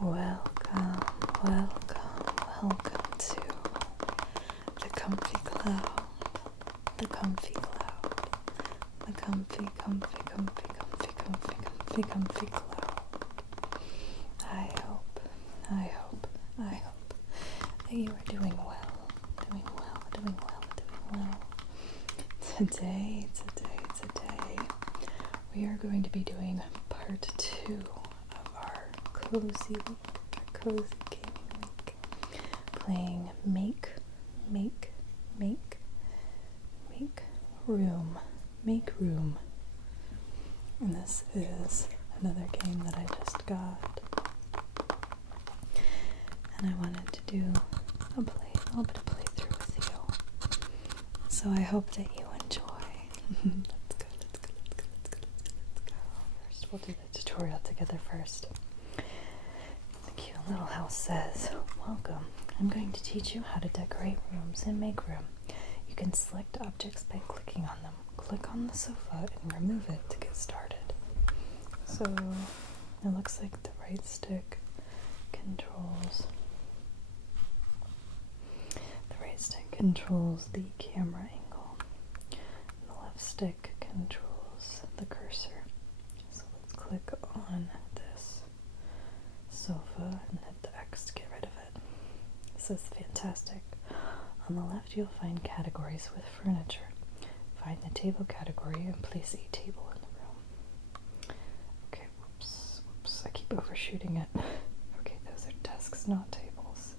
Welcome, welcome, welcome to the comfy cloud, the comfy cloud, the comfy cloud. I hope that you are doing well. Today, we are going to be doing part 2 of our cozy gaming week, playing Make Room. And this is another game that I just got, and I wanted to do a little bit of playthrough with you. So I hope that you enjoy. Let's go. First, we'll do the tutorial together first. The cute little house says, "Welcome. I'm going to teach you how to decorate rooms in Make Room. You can select objects by clicking on them. Click on the sofa and remove it to get started." So it looks like the right stick controls the camera angle, and the left stick controls the cursor. So let's click on this sofa and hit the X to get rid of it. This is fantastic. On the left you'll find categories with furniture. Find the table category and place a table in the room. Okay, whoops, I keep overshooting it. Okay, those are desks, not tables.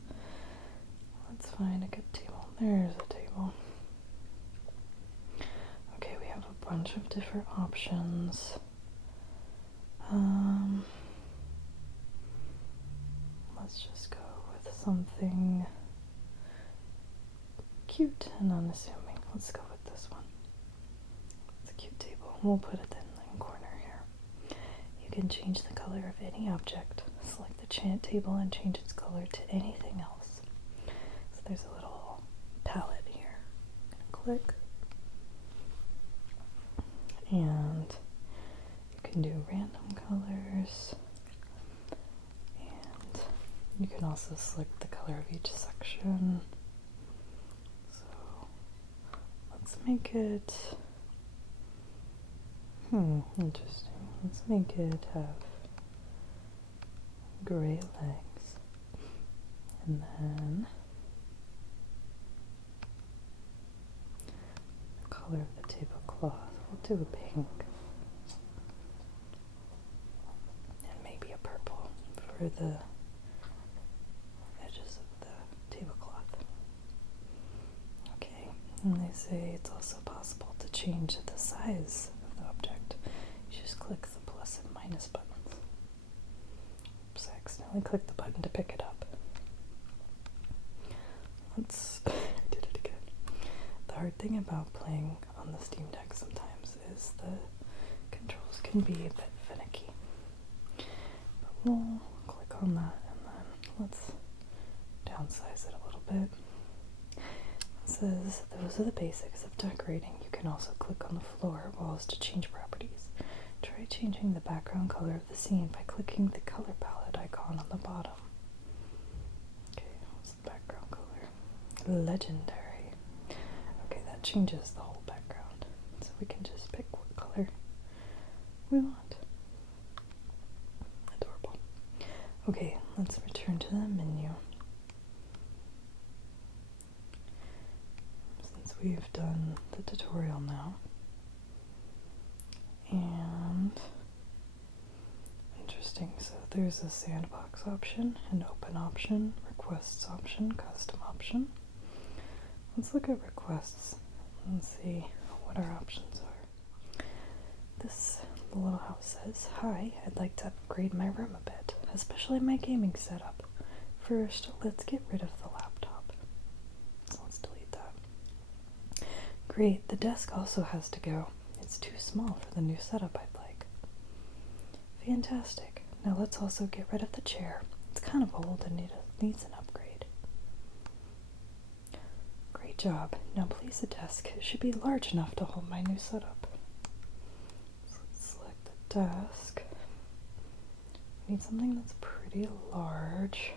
Let's find a good table. There's a table. Okay, we have a bunch of different options. Let's just go with something cute and unassuming. Let's go with this one. It's a cute table. We'll put it in the corner here. You can change the color of any object. Select the table and change its color to anything else. So there's a little palette here. I'm gonna click, and you can do random colors, and you can also select the color of each section. So let's make it interesting. Let's make it have gray legs, and then the color of the tablecloth, we'll do a pink, and maybe a purple for the edges of the tablecloth. Okay, and they say it's also possible to change the size of the object. You just click the plus and minus buttons. Oops, I accidentally clicked the button to pick it up. I did it again. The hard thing about playing on the Steam Deck sometimes is the controls can be a bit finicky. But we'll click on that, and then let's downsize it a little bit. It says, "Those are the basics of decorating. You can also click on the floor walls to change properties. Try changing the background color of the scene by clicking the color palette icon on the bottom." Okay, what's the background color? Legendary. Okay, that changes the whole background. So we can just pick what color we want. Adorable. Okay, let's return to the menu. Since we've done the tutorial now. And interesting, so there's a sandbox option, an open option, requests option, custom option. Let's look at requests and see what our options are. This little house says, "Hi, I'd like to upgrade my room a bit, especially my gaming setup. First, let's get rid of the laptop." So let's delete that. Great, the desk also has to go. It's too small for the new setup I'd like. Fantastic. Now let's also get rid of the chair. It's kind of old and needs an upgrade. Great job. Now place a desk. It should be large enough to hold my new setup. So let's select the desk. need something that's pretty large.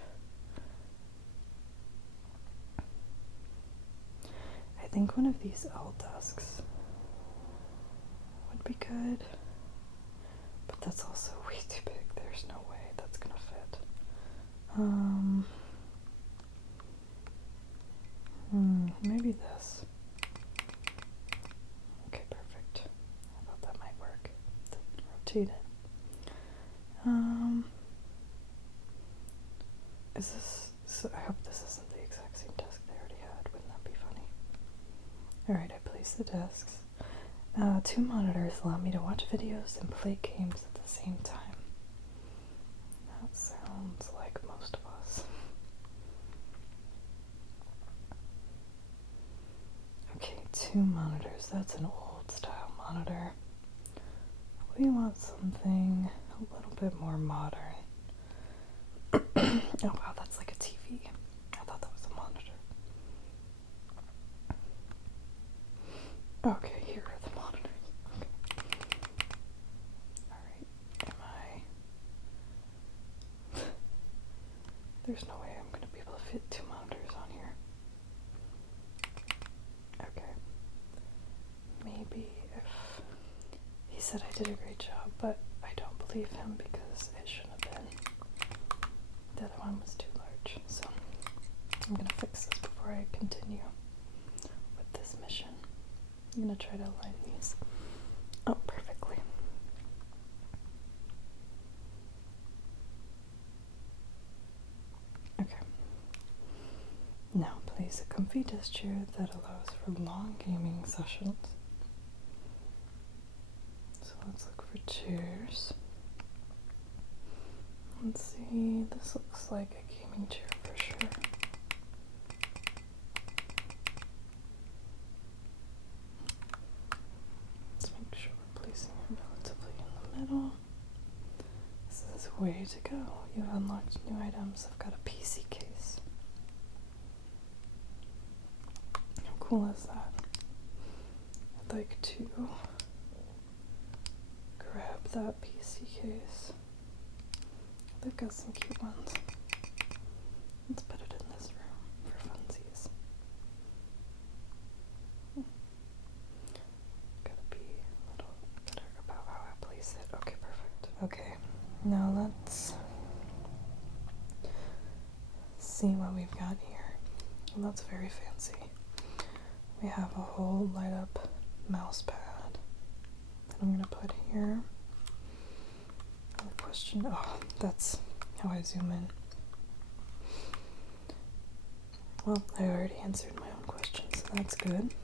I think one of these L desks would be good, but that's also way too big. There's no way that's gonna fit. Maybe this. Okay, perfect. I thought that might work. Rotate it. Is this, so I hope this isn't the exact same desk they already had. Wouldn't that be funny? Alright, I placed the desks. 2 monitors allow me to watch videos and play games at the same time. That sounds like most of us. Okay, 2 monitors. That's an old style monitor. We want something a little bit more modern. Oh wow, that's like a TV. I thought that was a monitor. Okay, here are the monitors. Okay. Alright, there's no way I'm gonna be able to fit 2 monitors on here. Okay. Maybe if... He said I did a great job, but I don't believe him because it shouldn't have been. The other one was too large, so I'm gonna fix this before I continue with this mission. I'm gonna try to align these up perfectly. Okay. Now place a comfy desk chair that allows for long gaming sessions. So let's look for chairs. Let's see, this looks like a gaming chair for sure. Let's make sure we're placing it relatively in the middle. This is way to go. You've unlocked new items. I've got a PC case. How cool is that? I'd like to grab that PC case. They've got some cute ones. Let's put it in this room for funsies. Gotta be a little better about how I place it. Okay, perfect. Okay, now let's see what we've got here. Well, that's very fancy. We have a whole light up mouse pad that I'm gonna put here. The question, oh, that's how I zoom in. Well, I already answered my own question, so that's good.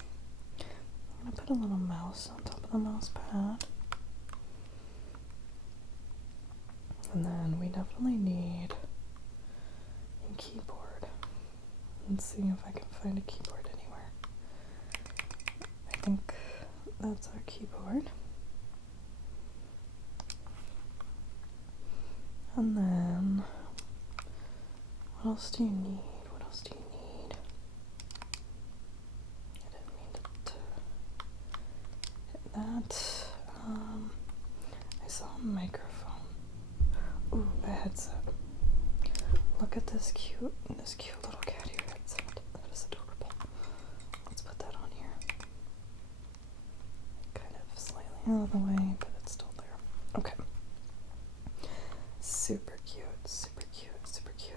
I'm gonna put a little mouse on top of the mouse pad. And then we definitely need a keyboard. Let's see if I can find a keyboard anywhere. I think that's our keyboard. And then, what else do you need? What else do you need? I didn't mean to hit that. I saw a microphone. Ooh, a headset. Look at this cute little cat ear headset. That is adorable. Let's put that on here. Kind of slightly out of the way, but it's still there. Okay. Super cute, super cute, super cute.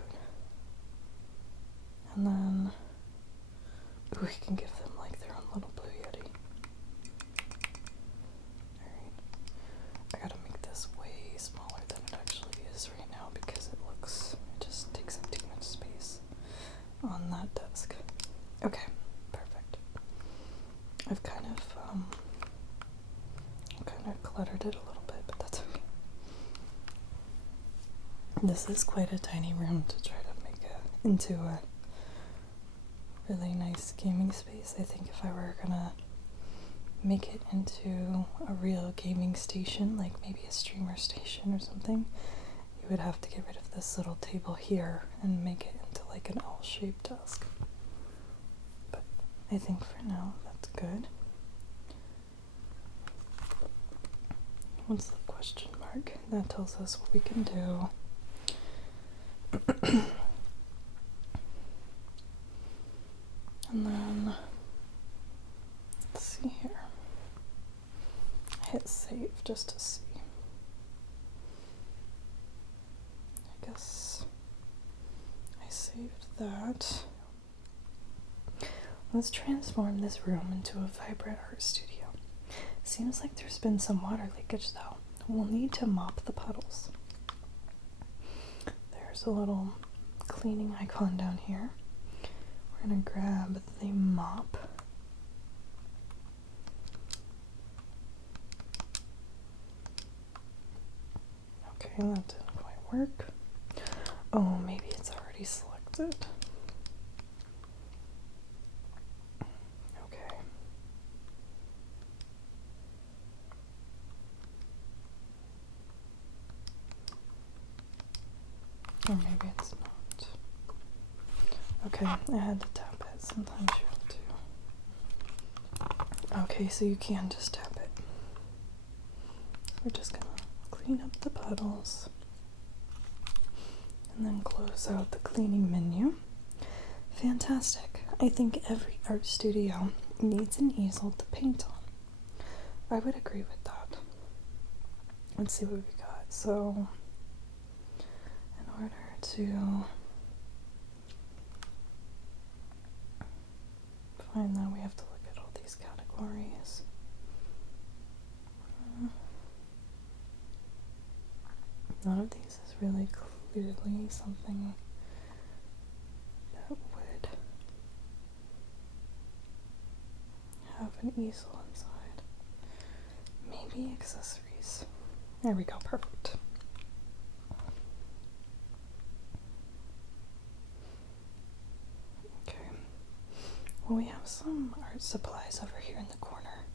And then we can give them like their own little blue yeti. Alright. I gotta make this way smaller than it actually is right now because it just takes up too much space on that desk. Okay, perfect. I've kind of cluttered it a little bit, but that's okay. This is quite a tiny room to try to make it into a really nice gaming space. I think if I were gonna make it into a real gaming station, like maybe a streamer station or something, you would have to get rid of this little table here and make it into like an L-shaped desk. But I think for now that's good. What's the question mark? That tells us what we can do. And then, let's see here. Hit save just to see. I guess I saved that. Let's transform this room into a vibrant art studio. Seems like there's been some water leakage though. We'll need to mop the puddles. There's a little cleaning icon down here. We're gonna grab the mop. Okay, that didn't quite work. Oh, maybe it's already selected. Okay. Or maybe it's not. Okay, I had to tap it. Sometimes you have to. Okay, so you can just tap it. We're just gonna clean up the puddles and then close out the cleaning menu. Fantastic. I think every art studio needs an easel to paint on. I would agree with that. Let's see what we got. So, in order to find that, we have to look at all these categories. None of these is really clearly something that would have an easel inside. Maybe accessories. There we go, perfect. Okay. Well, we have some art supplies over here in the corner.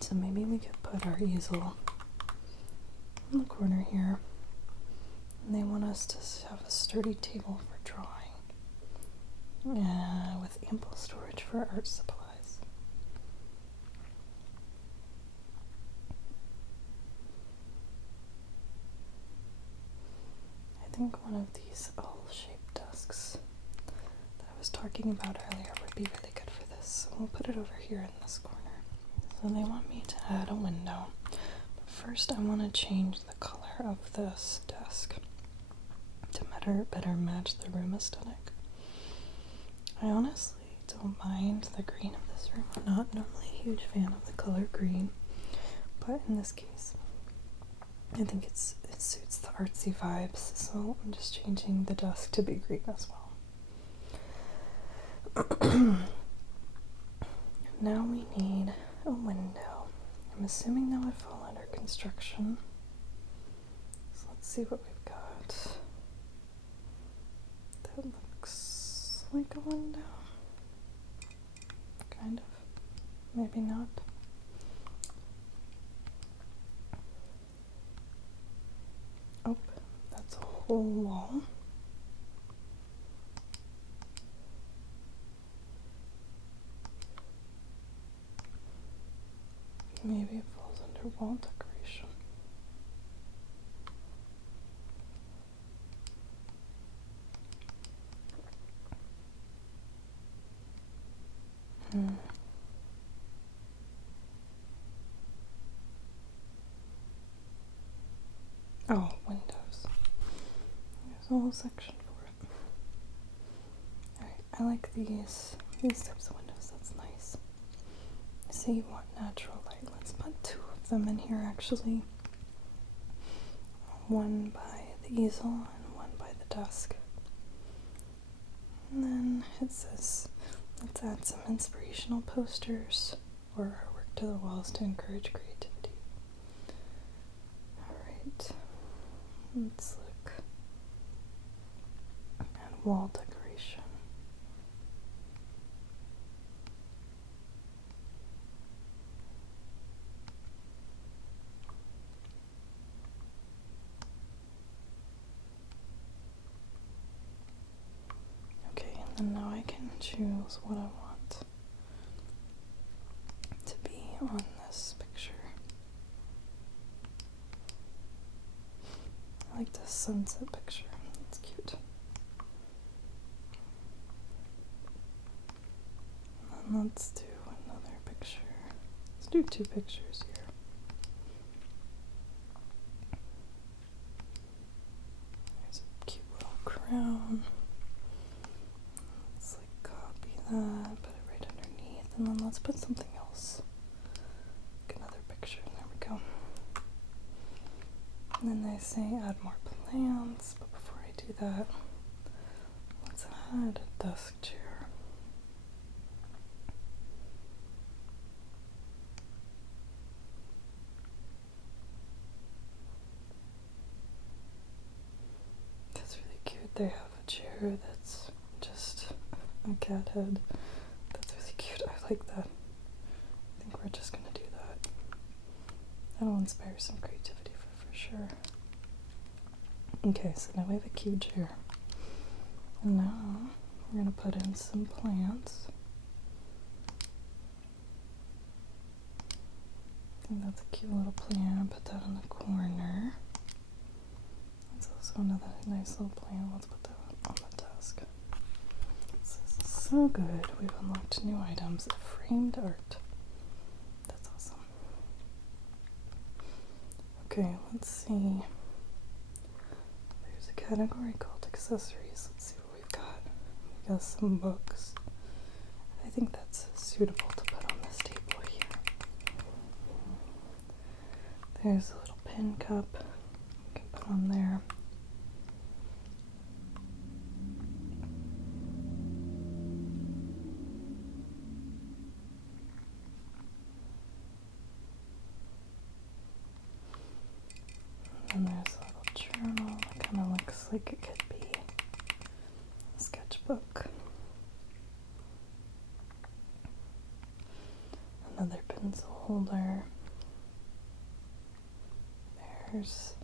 So maybe we could put our easel in the corner here. And they want us to have a sturdy table for drawing, with ample storage for art supplies. I think one of these L-shaped desks that I was talking about earlier would be really good for this. So we'll put it over here in this corner. So they want me to add a window. But first I want to change the color of this desk to better match the room aesthetic. I honestly don't mind the green of this room. I'm not normally a huge fan of the color green, but in this case I think it suits the artsy vibes, so I'm just changing the desk to be green as well. Now we need a window. I'm assuming that would fall under construction. So let's see what we've got. That looks like a window. Kind of. Maybe not. Oh, that's a whole wall. Maybe it falls under wall decoration. Oh, windows. There's a whole section for it. Alright, I like these types of windows. That's nice. So you want natural light. Let's put two of them in here actually. One by the easel and one by the desk. And then it says, let's add some inspirational posters or artwork to the walls to encourage creativity. Alright, let's look at wall decoration. And now I can choose what I want to be on this picture. I like this sunset picture. Let's do another picture. Let's do 2 pictures here. There's a cute little crown. Let's like copy that, put it right underneath, and then let's put something else. Like another picture, there we go. And then they say add more plants, but before I do that, let's add a desk chair. That's really cute. They have a chair that's just a cat head. That's really cute. I like that. I think we're just gonna do that. That'll inspire some creativity for sure. Okay, so now we have a cute chair. And now we're gonna put in some plants. I think that's a cute little plant. Put that in the corner. That's also another nice little plant. Let's put that on the desk. This is so good. We've unlocked new items. Framed art. That's awesome. Okay, let's see. There's a category called accessories. Let's see what we've got. We've got some books. I think that's suitable to put on this table here. There's a little pin cup we can put on there. And there's a little journal that kind of looks like it could be a sketchbook. Another pencil holder. There's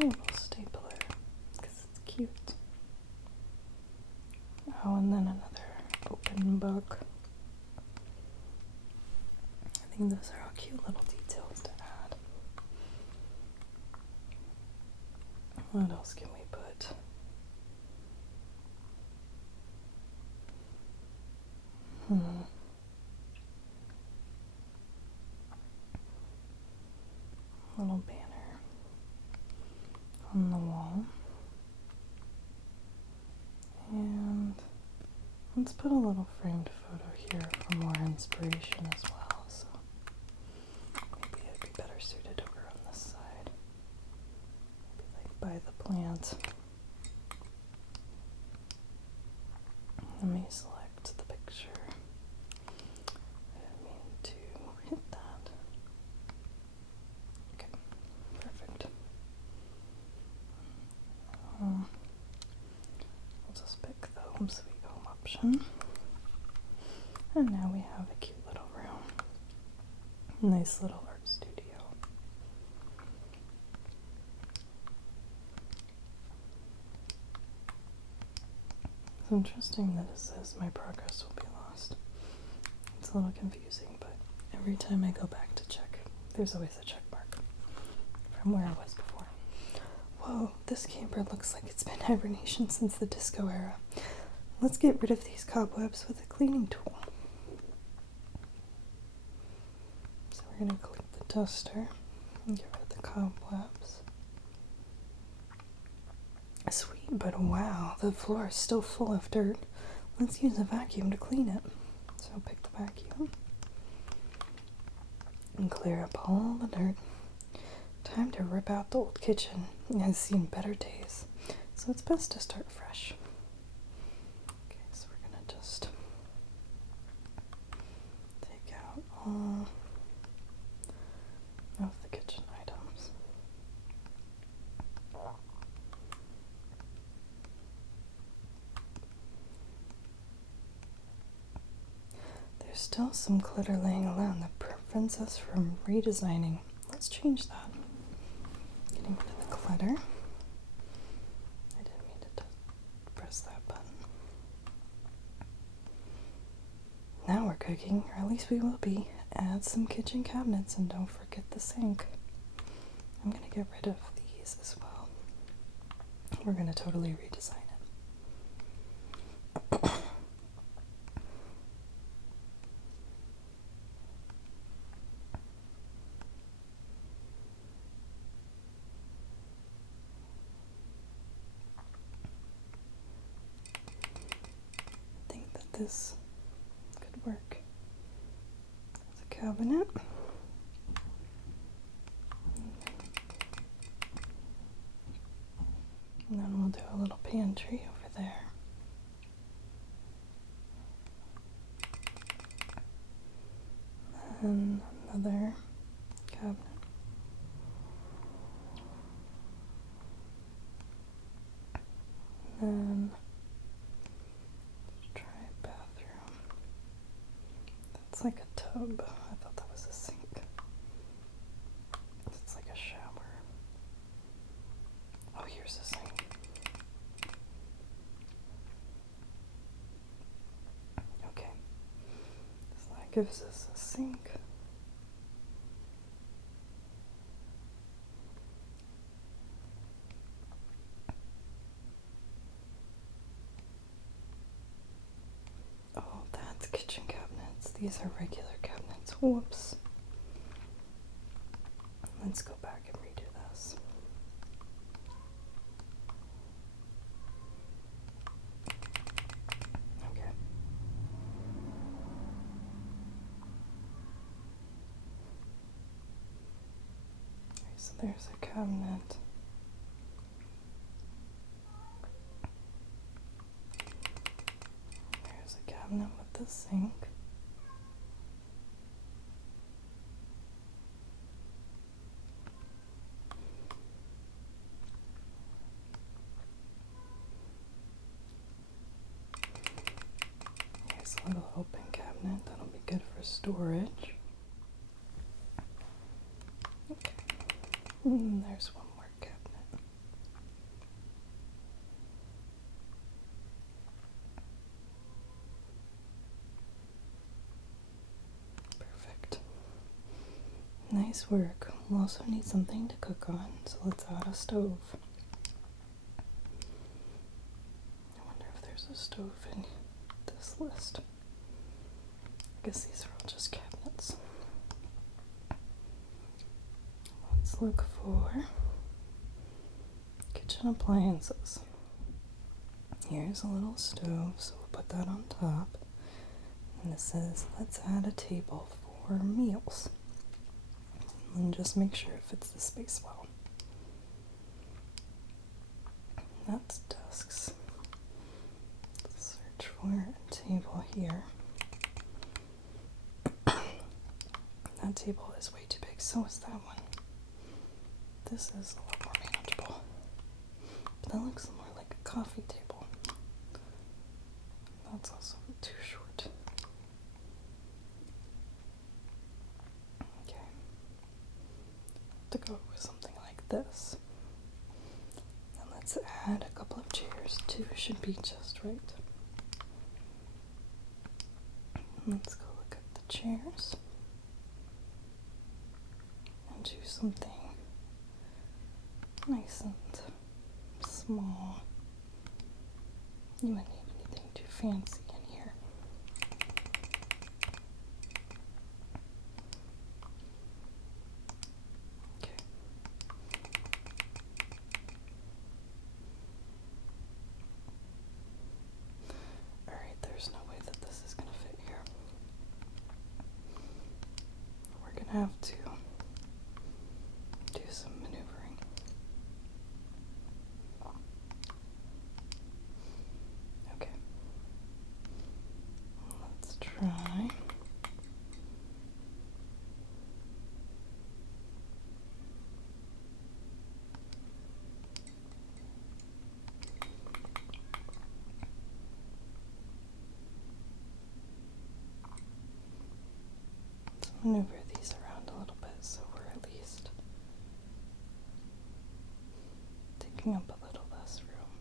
a little stapler because it's cute. Oh, and then another open book. I think those are all cute little details to add. What else can we put? Little banner on the wall. And let's put a little framed photo here for more inspiration as well. So maybe it'd be better suited over on this side. Maybe like by the plant. Let me select the picture. I didn't mean to hit that. Okay, perfect. I'll just pick the Home Sweet Home option. And now we have a cute little room. Nice little art studio. It's interesting that it says my progress will be lost. It's a little confusing, but every time I go back to check, there's always a check mark from where I was before. Whoa, this camper looks like it's been in hibernation since the disco era. Let's get rid of these cobwebs with a cleaning tool. So we're going to click the duster and get rid of the cobwebs. Sweet, but wow, the floor is still full of dirt. Let's use a vacuum to clean it. So I'll pick the vacuum and clear up all the dirt. Time to rip out the old kitchen. It has seen better days, so it's best to start fresh. Okay, so we're gonna just take out all of the kitchen items. There's still some clutter laying around that prevents us from redesigning. Let's change that. Getting rid of the clutter. I didn't mean to press that button. Now we're cooking, or at least we will be. Add some kitchen cabinets and don't forget the sink. I'm going to get rid of these as well. We're going to totally redesign it. this could work as a cabinet. And then we'll do a little pantry over there. And another cabinet. And then let's try a bathroom. That's like a tub. I thought that was a sink. It's like a shower. Oh, here's a sink. Okay. So that gives us a sink. Oh, that's kitchen cabinets. These are regular cabinets. Whoops. Let's go back and redo this. Okay. Okay, so there's a cabinet. There's a cabinet with the sink. Here's a little open cabinet that'll be good for storage. Okay. And there's one more cabinet. Perfect. Nice work. We'll also need something to cook on, so let's add a stove. I wonder if there's a stove in this list. I guess these are all just cabinets. Let's look for kitchen appliances. Here's a little stove, so we'll put that on top. And it says, let's add a table for meals. And just make sure it fits the space well. That's desks. Let's search for a table here. That table is way too big, so is that one. This is a lot more manageable. But that looks more like a coffee table. That's also too short. Okay. To go with something like this. And let's add a couple of chairs. 2 should be just right. Let's go look at the chairs. And do something nice and small. You wouldn't need anything too fancy in here. Okay. Alright, there's no way that this is going to fit here. We're going to have to do some maneuvering. Okay. Let's try. Let's maneuver these around a little bit so we're at least taking up a little less room.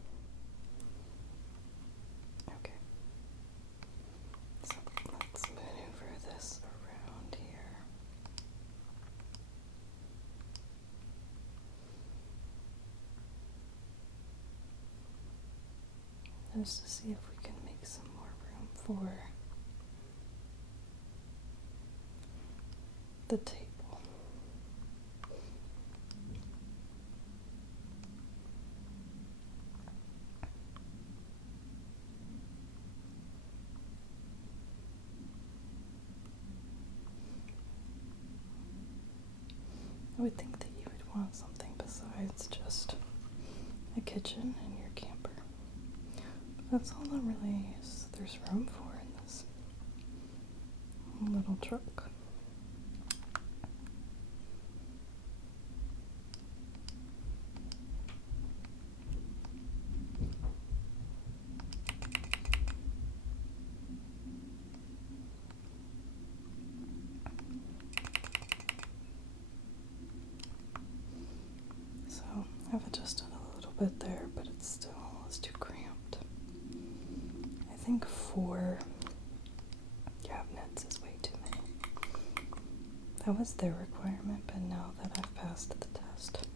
Okay. So let's maneuver this around here. Just to see if we can make some more room for the table. I would think that you would want something besides just a kitchen and your camper. But that's all that really is there's room for in this little truck. So I've adjusted a little bit there, but it's too cramped. I think 4 cabinets is way too many. That was their requirement, but now that I've passed the test,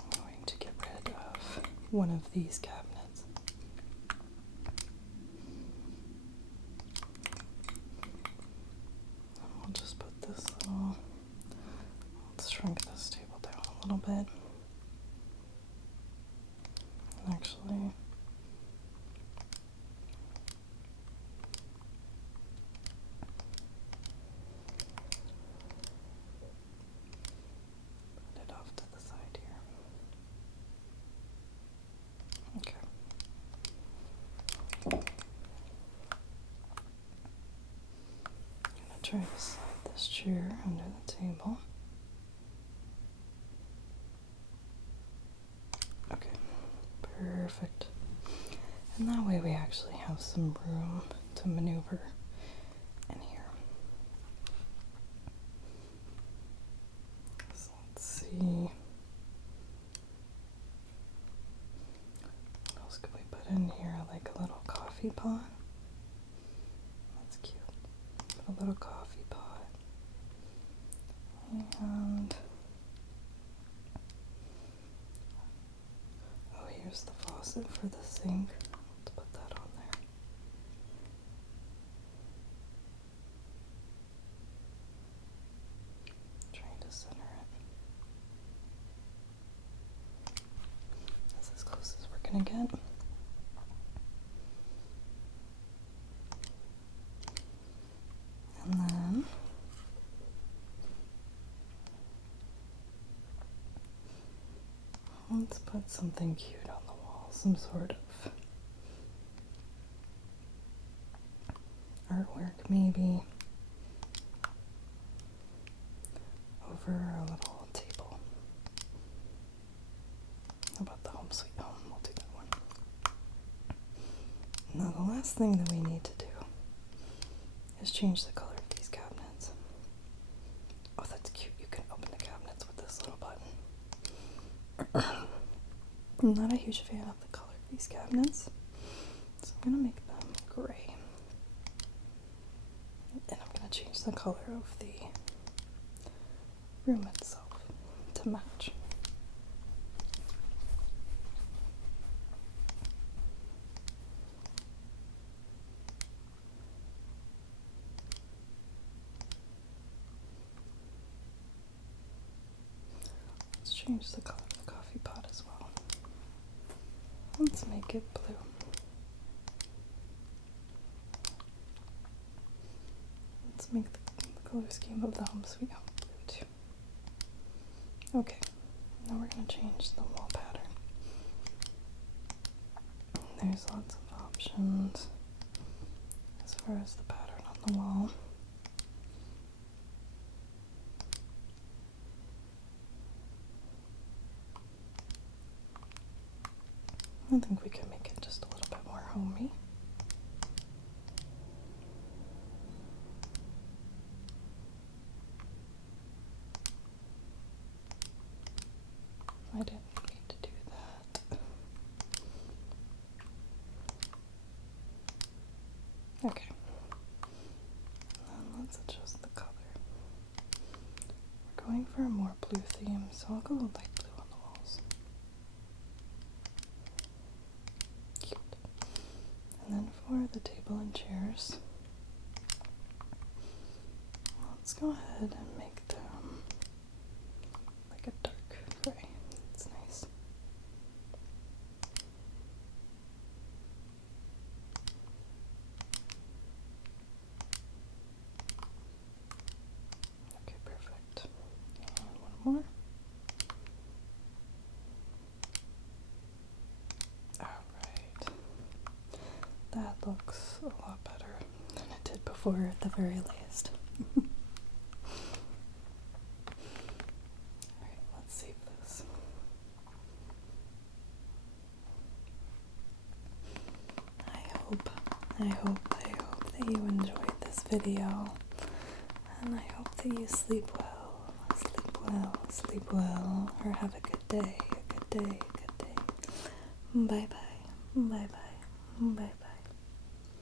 I'm going to get rid of one of these cabinets. I'll just put this let's shrink this table down a little bit. And actually, put it off to the side here. Okay. I'm gonna try to slide this chair under the table. Okay, perfect. And that way we actually have some room to maneuver in here. So let's see. What else could we put in here? Like a little coffee pot. That's cute. Put a little coffee pot. And oh, here's the faucet for the sink. Let's put that on there. Trying to center it. That's as close as we're gonna get. And then let's put something cute on the wall, some sort of artwork maybe over a little table. How about the Home Sweet Home? We'll do that one. Now the last thing that we need to do is change the color of these cabinets. Oh, that's cute. You can open the cabinets with this little button. I'm not a huge fan of the color of these cabinets, so I'm going to make them gray. And I'm going to change the color of the room itself to match. Let's change the color of the coffee pot as well. Let's make it blue. Let's make the color scheme of the Home Sweet Home blue too. Okay, now we're going to change the wall pattern. There's lots of options as far as the pattern on the wall. I think we can make it just a little bit more homey. I didn't need to do that. Okay. And then let's adjust the color. We're going for a more blue theme, so I'll go light blue on the walls. Cute. And then for the table and chairs, let's go ahead and make them like a dark gray. It's nice. Okay, perfect. And one That looks a lot better than it did before at the very least. Alright, let's save this. I hope that you enjoyed this video, and I hope that you sleep well, or have a good day, Bye bye, bye bye, bye bye.